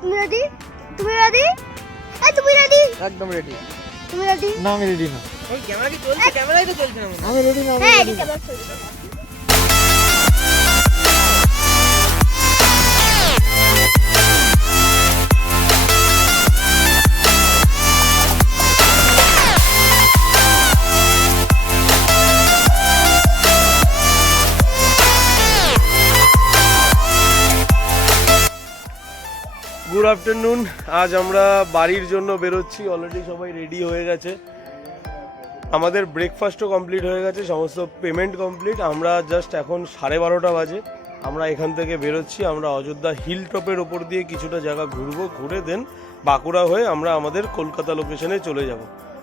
তুমি রেডি? তুমি রেডি? এই তুমি রেডি? একদম রেডি। তুমি রেডি? না আমি রেডি না। ওই ক্যামেরা কি চলছে? ক্যামেরাই তো চলছে না মনে হয়। আমি রেডি না। হ্যাঁ রেডি ক্যামেরা চলছে। Good afternoon. আজ আমরা বাড়ির জন্য বেরোচ্ছি। অলরেডি সবাই রেডি হয়ে গেছে, আমাদের ব্রেকফাস্টও কমপ্লিট হয়ে গেছে, সমস্ত পেমেন্ট কমপ্লিট। আমরা জাস্ট এখন 12:30 বাজে। আমরা এখান থেকে বেরোচ্ছি। আমরা অযোধ্যা হিল টপের ওপর দিয়ে কিছুটা জায়গা ঘুরবো, ঘুরে দেন বাঁকুড়া হয়ে আমরা আমাদের কলকাতা লোকেশনে চলে যাব।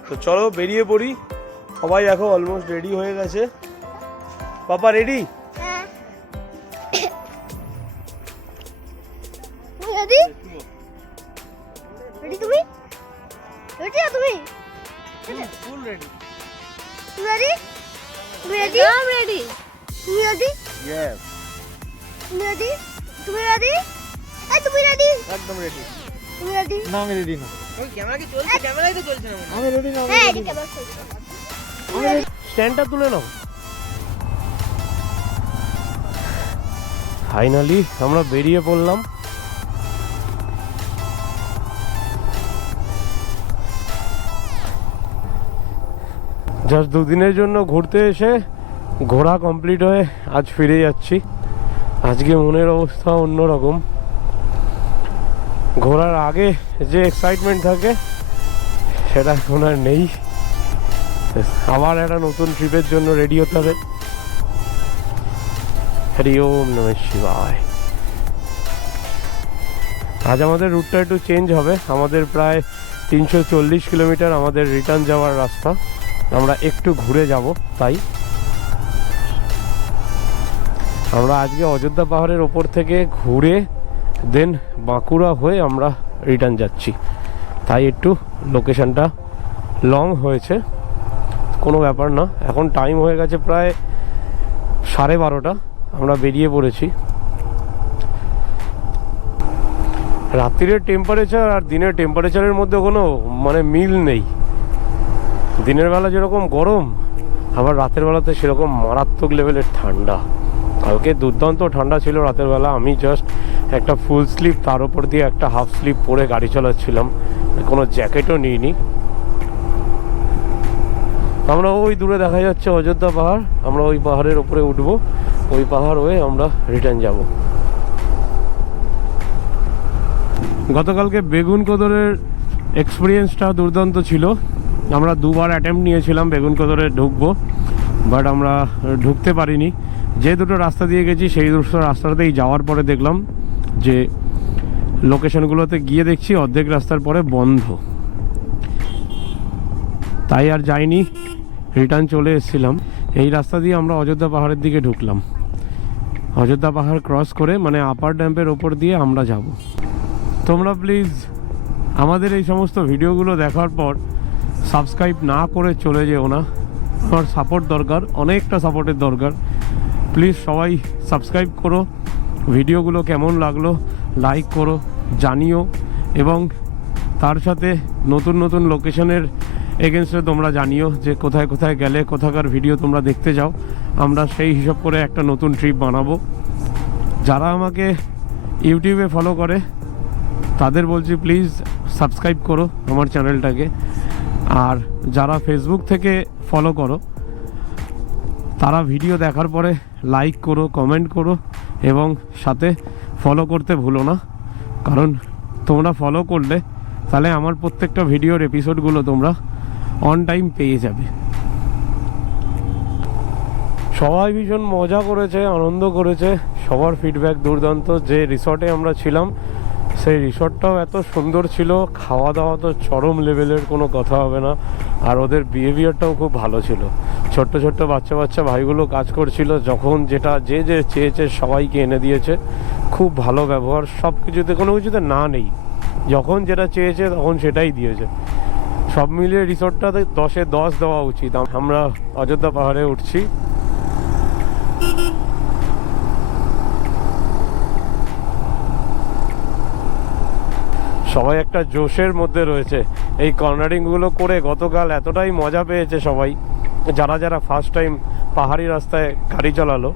তো চলো বেরিয়ে পড়ি। সবাই এখন অলমোস্ট রেডি হয়ে গেছে। পাপা রেডি? হ্যাঁ তুমি রেডি? রেডি তুমি? রেডি না তুমি? Full ready. তুমি রেডি? তুমি রেডি? আমি রেডি। তুমি রেডি? ইয়েস। তুমি রেডি? তুমি রেডি? এই তুমি রেডি? একদম রেডি। তুমি রেডি? না আমি রেডি না। ওই ক্যামেরা কি চলছে? ক্যামেরাই তো চলছে না মনে হয়। আমি রেডি না। হ্যাঁ রেডি ক্যামেরা চলছে। স্ট্যান্ডটা তুলে নাও। ফাইনালি আমরা বেরিয়ে পড়লাম। জাস্ট দুদিনের জন্য ঘুরতে এসে ঘোরা কমপ্লিট হয়ে আজ ফিরে যাচ্ছি। আজকে মনের অবস্থা অন্যরকম। ঘোরার আগে যে এক্সাইটমেন্ট থাকে সেটা এখন আর নেই। আবার একটা নতুন ট্রিপের জন্য রেডি হতে হবে। হরি ওম নমঃ শিবায়। আজ আমাদের রুটটা একটু চেঞ্জ হবে। আমাদের প্রায় 340 কিলোমিটার আমাদের রিটার্ন যাওয়ার রাস্তা। আমরা একটু ঘুরে যাব, তাই আমরা আজকে অযোধ্যা পাহাড়ের ওপর থেকে ঘুরে দেন বাঁকুড়া হয়ে আমরা রিটার্ন যাচ্ছি। তাই একটু লোকেশনটা লং হয়েছে, কোনো ব্যাপার না। এখন টাইম হয়ে গেছে প্রায় 12:30। আমরা বেরিয়ে পড়েছি। রাত্রির টেম্পারেচার আর দিনের টেম্পারেচারের মধ্যে কোনো মিল নেই। দিনের বেলা যেরকম গরম, আবার রাতের বেলাতে সেরকম মারাত্মক লেভেলের ঠান্ডা। কালকে দুর্দান্ত ঠান্ডা ছিল রাতের বেলা। আমি জাস্ট একটা ফুল স্লিভ, তার উপর দিয়ে একটা হাফ স্লিভ পরে গাড়ি চালাচ্ছিলাম, কোনো জ্যাকেটও নিইনি। আমরা ওই দূরে দেখা যাচ্ছে অযোধ্যা পাহাড়। আমরা ওই পাহাড়ের ওপরে উঠবো, ওই পাহাড় হয়ে আমরা রিটার্ন যাব। গতকালকে বেগুন কদরের এক্সপিরিয়েন্সটা দুর্দান্ত ছিল। আমরা দুবার অ্যাটেম্প্ট নিয়েছিলাম বেগুন কদরে ঢুকবো, বাট আমরা ঢুকতে পারিনি। যে দুটো রাস্তা দিয়ে গেছি সেই দুটো রাস্তাতেই যাওয়ার পরে দেখলাম যে লোকেশনগুলোতে গিয়ে দেখছি অর্ধেক রাস্তার পরে বন্ধ। তাই আর যাইনি, রিটার্ন চলে এসেছিলাম। এই রাস্তা দিয়ে আমরা অযোধ্যা পাহাড়ের দিকে ঢুকলাম। অযোধ্যা পাহাড় ক্রস করে আপার ড্যাম্পের ওপর দিয়ে আমরা যাব। তোমরা প্লিজ আমাদের এই সমস্ত ভিডিওগুলো দেখার পর সাবস্ক্রাইব না করে চলে যেও না। আমার সাপোর্ট দরকার, অনেকটা সাপোর্টের দরকার। প্লিজ সবাই সাবস্ক্রাইব করো। ভিডিওগুলো কেমন লাগলো লাইক করো, জানিও। এবং তার সাথে নতুন নতুন লোকেশনের এগেনস্টে তোমরা জানিও যে কোথায় কোথায় গেলে কোথাকার ভিডিও তোমরা দেখতে চাও। আমরা সেই হিসাব করে একটা নতুন ট্রিপ বানাবো। যারা আমাকে ইউটিউবে ফলো করে তাদের বলছি প্লিজ সাবস্ক্রাইব করো আমার চ্যানেলটাকে। আর যারা ফেসবুক থেকে ফলো করো তারা ভিডিও দেখার পরে লাইক করো, কমেন্ট করো এবং সাথে ফলো করতে ভুলো না। কারণ তোমরা ফলো করলে তাহলে আমার প্রত্যেকটা ভিডিওর এপিসোডগুলো তোমরা অন টাইম পেয়ে যাবে। সবাই ভীষণ মজা করেছে, আনন্দ করেছে। সবার ফিডব্যাক দুর্দান্ত। যে রিসর্টে আমরা ছিলাম সেই রিসর্টটাও এত সুন্দর ছিল। খাওয়া দাওয়া তো চরম লেভেলের, কোনো কথা হবে না। আর ওদের বিহেভিয়ারটাও খুব ভালো ছিল। ছোট্ট ছোট্ট বাচ্চা বাচ্চা ভাইগুলো কাজ করছিল, যখন যেটা যে যে চেয়েছে সবাইকে এনে দিয়েছে। খুব ভালো ব্যবহার, সব কিছুতে কোনো কিছুতে না নেই। যখন যেটা চেয়েছে তখন সেটাই দিয়েছে। সব মিলিয়ে রিসর্টটাতে 10-এ 10 দেওয়া উচিত। আমরা অযোধ্যা পাহাড়ে উঠছি। সবাই একটা জোশের মধ্যে রয়েছে। এই কর্নারিংগুলো করে গতকাল এতটাই মজা পেয়েছে সবাই, যারা যারা ফার্স্ট টাইম পাহাড়ি রাস্তায় গাড়ি চালালো,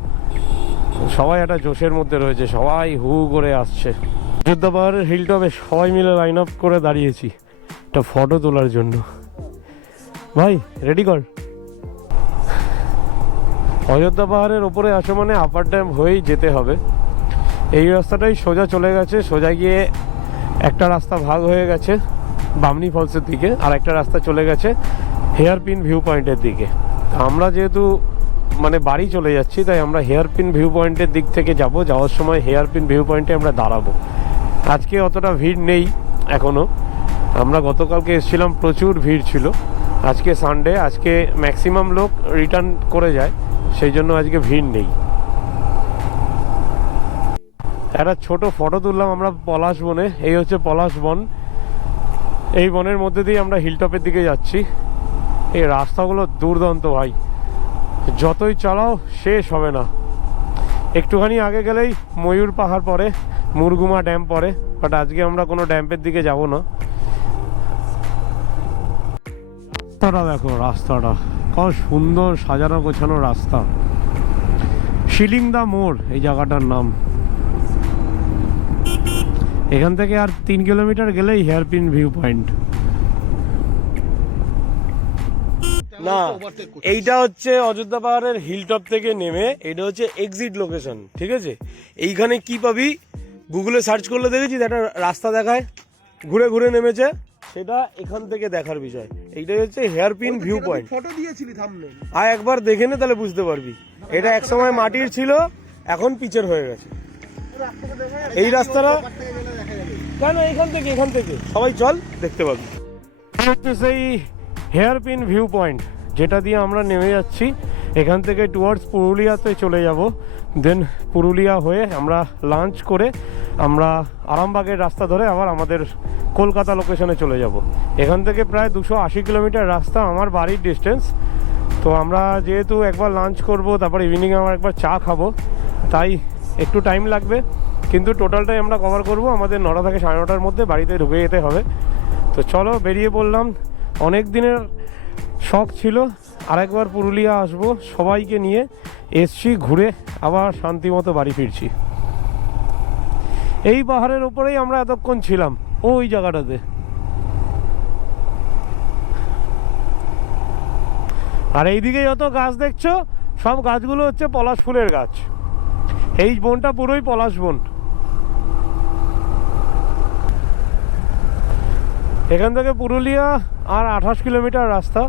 সবাই একটা জোশের মধ্যে রয়েছে, সবাই হু করে আসছে। অযোধ্যা পাহাড়ের হিলটপে সবাই মিলে লাইন আপ করে দাঁড়িয়েছি একটা ফটো তোলার জন্য। ভাই রেডি কর। অযোধ্যা পাহাড়ের ওপরে আসো মানে আপার ড্যাম হয়েই যেতে হবে। এই রাস্তাটাই সোজা চলে গেছে, সোজা গিয়ে একটা রাস্তা ভাগ হয়ে গেছে বামনি ফলসের দিকে, আর একটা রাস্তা চলে গেছে হেয়ারপিন ভিউ পয়েন্টের দিকে। আমরা যেহেতু মানে বাড়ি চলে যাচ্ছি, তাই আমরা হেয়ারপিন ভিউ পয়েন্টের দিক থেকে যাব। যাওয়ার সময় হেয়ারপিন ভিউ পয়েন্টে আমরা দাঁড়াবো। আজকে অতটা ভিড় নেই এখনও, আমরা গতকালকে এসেছিলাম, প্রচুর ভিড় ছিল। আজকে সানডে, আজকে ম্যাক্সিমাম লোক রিটার্ন করে যায়, সেই জন্য আজকে ভিড় নেই। একটা ছোট ফটো তুললাম আমরা পলাশ বনে। এই হচ্ছে পলাশ বন। এই বনের মধ্যে দিয়ে আমরা হিলটপের দিকে যাচ্ছি। এই রাস্তাগুলো দুর্দান্ত ভাই, যতই চালাও শেষ হবে না। একটুখানি আগে গেলেই ময়ূর পাহাড় পড়ে, মুরগুমা ড্যাম পড়ে, বাট আজকে আমরা কোনো ড্যাম্পের দিকে যাব না। রাস্তাটা দেখো, রাস্তাটা কত সুন্দর সাজানো গোছানো রাস্তা। শিলিংদা মোড় এই জায়গাটার নাম। এখান থেকে আর 3 কিলোমিটার গেলেই হেয়ারপিন ভিউ পয়েন্ট। না, এইটা হচ্ছে অযোধ্যা পাহাড়ের হিলটপ থেকে নেমে, এটা হচ্ছে এক্সিট লোকেশন, ঠিক আছে? এইখানে কি পাবি, গুগলে সার্চ করলে দেখেছিস একটা রাস্তা দেখায় ঘুরে ঘুরে নেমেছে, সেটা এখান থেকে দেখার বিষয়। এইটাই হচ্ছে হেয়ারপিন ভিউ পয়েন্ট। ফটো দিয়েছিলি থাম্বনেল, আর একবার দেখে নে, তাহলে বুঝতে পারবি। এটা একসময় মাটির ছিল, এখন পিচের হয়ে গেছে। এই রাস্তাটা কেন এখান থেকে সবাই চল, দেখতে পাবি। হচ্ছে সেই হেয়ারপিন ভিউ পয়েন্ট, যেটা দিয়ে আমরা নেমে যাচ্ছি। এখান থেকে টুয়ার্ডস পুরুলিয়াতে চলে যাব। দেন পুরুলিয়া হয়ে আমরা লাঞ্চ করে আমরা আরামবাগের রাস্তা ধরে আবার আমাদের কলকাতা লোকেশনে চলে যাব। এখান থেকে প্রায় 280 কিলোমিটার রাস্তা আমার বাড়ির ডিস্টেন্স। তো আমরা যেহেতু একবার লাঞ্চ করব, তারপর ইভিনিংয়ে আমরা একবার চা খাবো, তাই একটু টাইম লাগবে, কিন্তু টোটালটাই আমরা কভার করব। আমাদের 9টা থেকে 9:30টার মধ্যে বাড়িতে ঢুকে যেতে হবে। তো চলো বেরিয়ে পড়লাম। অনেক দিনের শখ ছিল আরেকবার পুরুলিয়া আসবো, সবাইকে নিয়ে এসছি, ঘুরে আবার শান্তি মতো বাড়ি ফিরছি। এই পাহাড়ের ওপরেই আমরা এতক্ষণ ছিলাম, ওই জায়গাটাতে। আর এইদিকে যত গাছ দেখছো, সব গাছগুলো হচ্ছে পলাশ ফুলের গাছ। এই বনটা পুরোই পলাশ বন। এখান থেকে পুরুলিয়া আর 28 কিলোমিটার রাস্তা।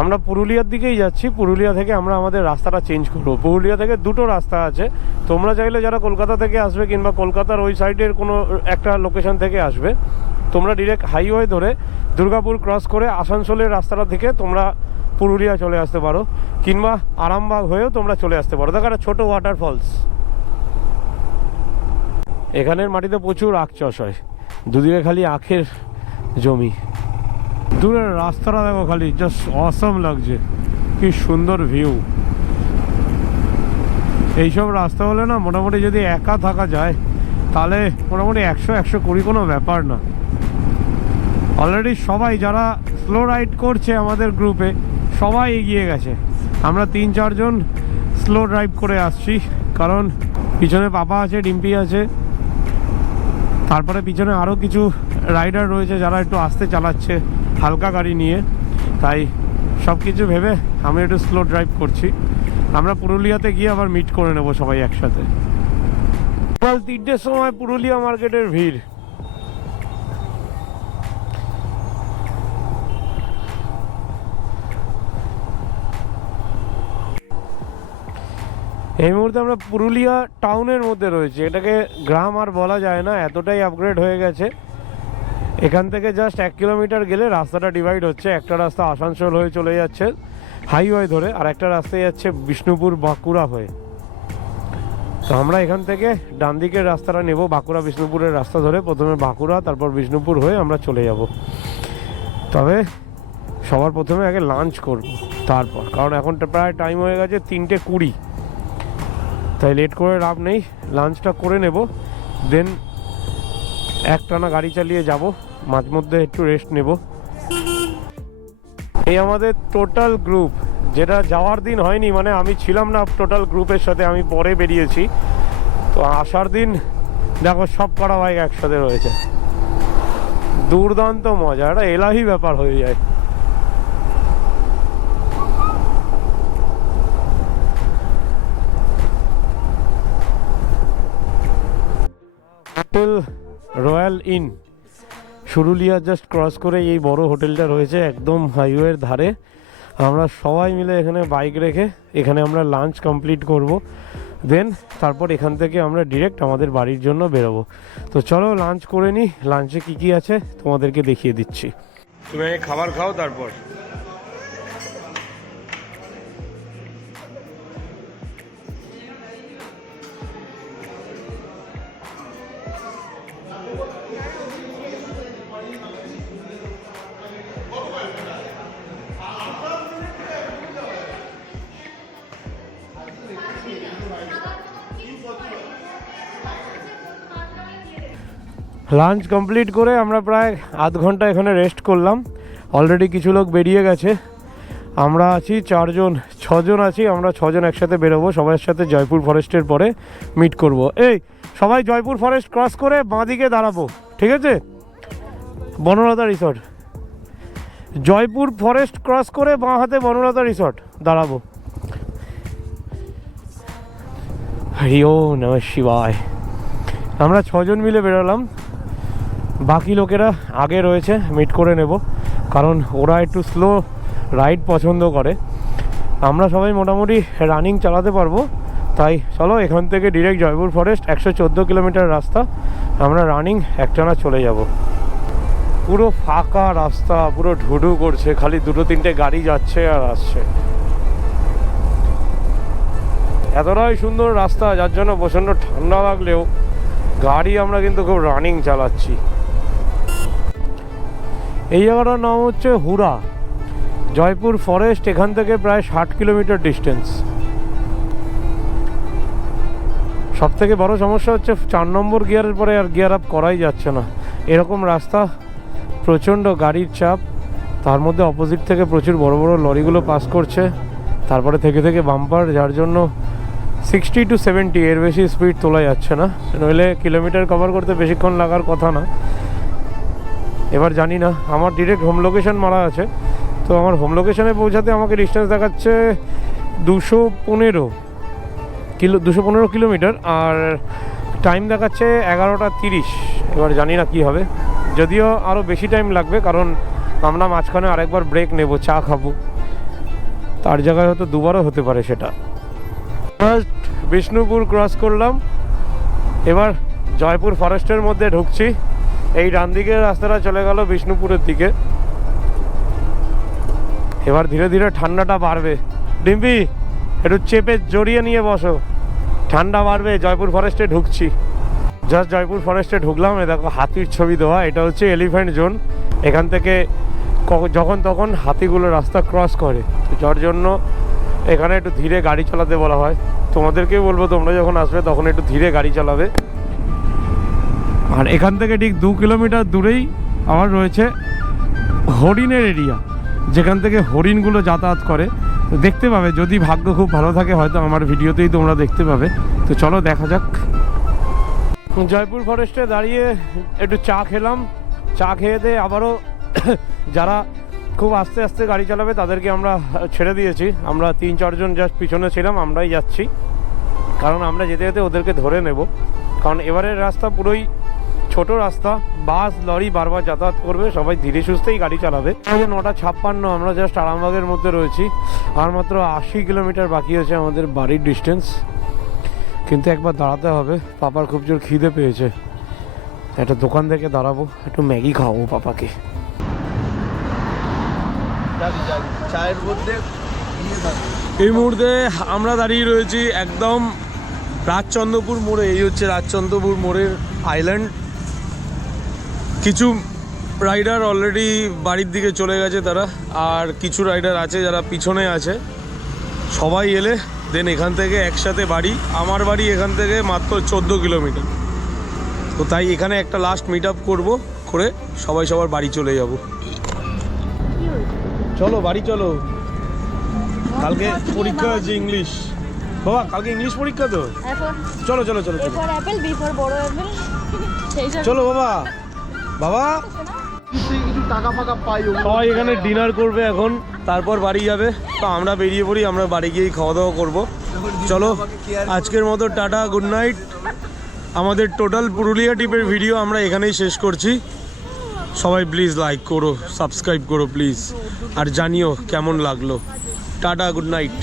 আমরা পুরুলিয়ার দিকেই যাচ্ছি। পুরুলিয়া থেকে আমরা আমাদের রাস্তাটা চেঞ্জ করবো। পুরুলিয়া থেকে দুটো রাস্তা আছে। তোমরা চাইলে যারা কলকাতা থেকে আসবে কিংবা কলকাতার ওই সাইডের কোনো একটা লোকেশন থেকে আসবে, তোমরা ডিরেক্ট হাইওয়ে ধরে দুর্গাপুর ক্রস করে আসানসোলের রাস্তাটা থেকে তোমরা পুরুলিয়া চলে আসতে পারো, কিংবা আরামবাগ হয়েও তোমরা চলে আসতে পারো। দেখো একটা ছোটো ওয়াটারফলস। এখানের মাটিতে প্রচুর আখ চাষ হয়, দুদিকে খালি আখের জমি। দূরের রাস্তাটা দেখো খালি, জাস্ট অসম লাগছে, কি সুন্দর ভিউ। এইসব রাস্তা হলে না মোটামুটি যদি একা থাকা যায়, তাহলে মোটামুটি 100-120 কোনো ব্যাপার না। অলরেডি সবাই যারা স্লো রাইড করছে আমাদের গ্রুপে, সবাই এগিয়ে গেছে। আমরা 3-4 জন স্লো ড্রাইভ করে আসছি, কারণ পিছনে পাপা আছে, ডিম্পি আছে, তারপরে পিছনে আরও কিছু রাইডার রয়েছে যারা একটু আস্তে চালাচ্ছে হালকা গাড়ি নিয়ে। তাই সব কিছু ভেবে আমি একটু স্লো ড্রাইভ করছি। আমরা পুরুলিয়াতে গিয়ে আবার মিট করে নেব সবাই একসাথে। সকাল 3টের সময় পুরুলিয়া মার্কেটের ভিড়। এই মুহূর্তে আমরা পুরুলিয়া টাউনের মধ্যে রয়েছে। এটাকে গ্রাম আর বলা যায় না, এতটাই আপগ্রেড হয়ে গেছে। এখান থেকে জাস্ট 1 কিলোমিটার গেলে রাস্তাটা ডিভাইড হচ্ছে। একটা রাস্তা আসানসোল হয়ে চলে যাচ্ছে হাইওয়ে ধরে, আর একটা রাস্তায় যাচ্ছে বিষ্ণুপুর বাঁকুড়া হয়ে। তো আমরা এখান থেকে ডান দিকের রাস্তাটা নেব, বাঁকুড়া বিষ্ণুপুরের রাস্তা ধরে। প্রথমে বাঁকুড়া, তারপর বিষ্ণুপুর হয়ে আমরা চলে যাব। তবে সবার প্রথমে আগে লাঞ্চ করব তারপর, কারণ এখন প্রায় টাইম হয়ে গেছে 3:20, তাই লেট করে লাভ নেই। লাঞ্চটা করে নেব, দেন একটানা গাড়ি চালিয়ে যাব, মাঝে মধ্যে একটু রেস্ট নেব। এই আমাদের টোটাল গ্রুপ, যেটা যাওয়ার দিন হয়নি, মানে আমি ছিলাম না টোটাল গ্রুপের সাথে, আমি পরে বেরিয়েছি। তো আসার দিন দেখো সব করা বাইক একসাথে রয়েছে, দুর্দান্ত মজা, একটা এলাহি ব্যাপার হয়ে যায়। Hotel Royal Inn Surulia just cross করে এই বড় হোটেলটা রয়েছে একদম হাইওয়ের ধারে। আমরা সবাই মিলে এখানে বাইক রেখে এখানে আমরা লাঞ্চ কমপ্লিট করব, দেন তারপর এখান থেকে আমরা ডিরেক্ট আমাদের বাড়ির জন্য বেরোবো। তো চলো লাঞ্চ করে নিই, লাঞ্চে কি কি আছে তোমাদেরকে দেখিয়ে দিচ্ছি। তুমি খাবার খাও তারপর। লাঞ্চ কমপ্লিট করে আমরা প্রায় আধ ঘন্টা এখানে রেস্ট করলাম। অলরেডি কিছু লোক বেরিয়ে গেছে, আমরা আছি 4 জন 6 জন আছি, আমরা 6 জন একসাথে বেরোবো। সবার সাথে জয়পুর ফরেস্টের পরে মিট করব। এই সবাই জয়পুর ফরেস্ট ক্রস করে বাঁ দিকে দাঁড়াবো, ঠিক আছে? Banalata resort, Jaipur forest cross করে বাঁ হাতে বনলতা রিসর্ট দাঁড়াবো। হরি ওম নমঃ শিবায়। আমরা 6 জন মিলে বেরোলাম, বাকি লোকেরা আগে রয়েছে, মিট করে নেব, কারণ ওরা একটু স্লো রাইড পছন্দ করে। আমরা সবাই মোটামুটি রানিং চালাতে পারবো, তাই চলো এখান থেকে ডিরেক্ট জয়পুর ফরেস্ট 114 কিলোমিটার রাস্তা, আমরা রানিং একটানা চলে যাব। পুরো ফাঁকা রাস্তা, পুরো ঢুঢু করছে, খালি 2-3টে গাড়ি যাচ্ছে আর আসছে। এতটাই সুন্দর রাস্তা, যার জন্য প্রচণ্ড ঠান্ডা লাগলেও গাড়ি আমরা কিন্তু খুব রানিং চালাচ্ছি। এই জায়গাটার নাম হচ্ছে হুড়া, জয়পুর ফরেস্ট এখান থেকে প্রায় 60 কিলোমিটার ডিস্টেন্স। সব থেকে বড় সমস্যা হচ্ছে 4 নম্বর গিয়ারের পরে আর গিয়ার আপ করাই যাচ্ছে না, এরকম রাস্তা, প্রচণ্ড গাড়ির চাপ, তার মধ্যে অপোজিট থেকে প্রচুর বড় বড় লরিগুলো পাস করছে, তারপরে থেকে থেকে বাম্পার, যার জন্য 60 to 70 এর বেশি স্পিড তোলা যাচ্ছে না, নইলে কিলোমিটার কভার করতে বেশিক্ষণ লাগার কথা না। এবার জানি না, আমার ডিরেক্ট হোম লোকেশন মারা আছে, তো আমার হোম লোকেশনে পৌঁছাতে আমাকে ডিস্টেন্স দেখাচ্ছে 215 কিলোমিটার, আর টাইম দেখাচ্ছে 11:30। এবার জানি না কি হবে, যদিও আরও বেশি টাইম লাগবে, কারণ আমরা মাঝখানে আরেকবার ব্রেক নেব, চা খাবো, তার জায়গায় হয়তো দুবারও হতে পারে সেটা। ফার্স্ট বিষ্ণুপুর ক্রস করলাম, এবার জয়পুর ফরেস্টের মধ্যে ঢুকছি। এই ডান দিকের রাস্তাটা চলে গেল বিষ্ণুপুরের দিকে। এবার ধীরে ধীরে ঠান্ডাটা বাড়বে। ডিম্পি একটু চেপে জড়িয়ে নিয়ে বসো, ঠান্ডা বাড়বে। জয়পুর ফরেস্টে ঢুকছি, জাস্ট জয়পুর ফরেস্টে ঢুকলাম। এ দেখো হাতির ছবি দেওয়া, এটা হচ্ছে এলিফ্যান্ট জোন। এখান থেকে যখন তখন হাতিগুলো রাস্তা ক্রস করে, যার জন্য এখানে একটু ধীরে গাড়ি চালাতে বলা হয়। তোমাদেরকেও বলবো, তোমরা যখন আসবে তখন একটু ধীরে গাড়ি চালাবে। আর এখান থেকে ঠিক 2 কিলোমিটার দূরেই আমার রয়েছে হরিণের এরিয়া, যেখান থেকে হরিণগুলো যাতায়াত করে। দেখতে পাবে, যদি ভাগ্য খুব ভালো থাকে হয়তো আমার ভিডিওতেই তোমরা দেখতে পাবে। তো চলো দেখা যাক। জয়পুর ফরেস্টে দাঁড়িয়ে একটু চা খেলাম, চা খেয়ে দিয়ে আবারও যারা খুব আস্তে আস্তে গাড়ি চালাবে তাদেরকে আমরা ছেড়ে দিয়েছি। আমরা 3-4 জন জাস্ট পিছনে ছিলাম, আমরাই যাচ্ছি, কারণ আমরা যেতে যেতে ওদেরকে ধরে নেব। কারণ এবারের রাস্তা পুরোই ছোট রাস্তা, বাস লরি বারবার যাতায়াত করবে, সবাই ধীরে সুস্থেই গাড়ি চালাবে। 9:56, আমরা জাস্ট আরামবাগের মধ্যে রয়েছি, আর মাত্র 80 কিলোমিটার বাকি আছে আমাদের বাড়ির ডিস্টেন্স। কিন্তু একবার দাঁড়াতে হবে, পাপার খুব জোর খিদে পেয়েছে, একটা দোকান থেকে দাঁড়াবো, একটু ম্যাগি খাওয়াবো পাপাকে। এই মুহূর্তে আমরা দাঁড়িয়ে রয়েছি একদম রাজচন্দ্রপুর মোড়ে। এই হচ্ছে রাজচন্দ্রপুর মোড়ের আইল্যান্ড। কিছু রাইডার অলরেডি বাড়ির দিকে চলে গেছে তারা, আর কিছু রাইডার আছে যারা পিছনে আছে। সবাই এলে দেন এখান থেকে একসাথে বাড়ি। আমার বাড়ি এখান থেকে মাত্র 14 কিলোমিটার। তো তাই এখানে একটা লাস্ট মিট আপ করবো, করে সবাই সবার বাড়ি চলে যাব। চলো বাড়ি চলো, কালকে পরীক্ষা আছে ইংলিশ। বাবা কালকে ইংলিশ পরীক্ষা তো, চলো চলো চলো চলো চলো বাবা। বাবা কিছু টাকা ফাকা পাই সবাই এখানে ডিনার করবে এখন, তারপর বাড়ি যাবে। তো আমরা বেরিয়ে পড়ি, আমরা বাড়ি গিয়েই খাওয়া দাওয়া করবো। চলো আজকের মতো টাটা, গুড নাইট। আমাদের টোটাল পুরুলিয়া ট্রিপের ভিডিও আমরা এখানেই শেষ করছি। সবাই প্লিজ লাইক করো, সাবস্ক্রাইব করো প্লিজ, আর জানিও কেমন লাগলো। Tata, good night.